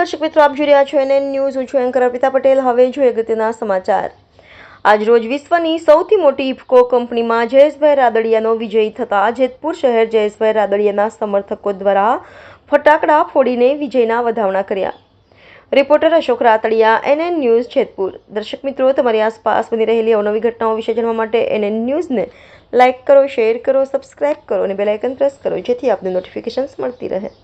દર્શક મિત્રો, આપ જોઈ રહ્યા છો NN ન્યૂઝ. હું છું એન્કર અર્પિતા પટેલ. હવે જોઈએ અગત્યના સમાચાર. આજરોજ વિશ્વની સૌથી મોટી ઇફકો કંપનીમાં જયેશભાઈ રાદડિયાનો વિજય થતાં જેતપુર શહેર જયેશભાઈ રાદડિયાના સમર્થકો દ્વારા ફટાકડા ફોડીને વિજયના વધામણા કર્યા. Reporter Ashok રાતડિયા, NN news, Jetpur. દર્શક મિત્રો, તમારી આસપાસ બની રહેલી અવનવી ઘટનાઓ વિશે જાણવા માટે NN ન્યૂઝને લાઇક કરો, શેર કરો, સબસ્ક્રાઇબ કરો અને બેલ આઇકન પ્રેસ કરો, જેથી આપને નોટિફિકેશન્સ મળતી રહે.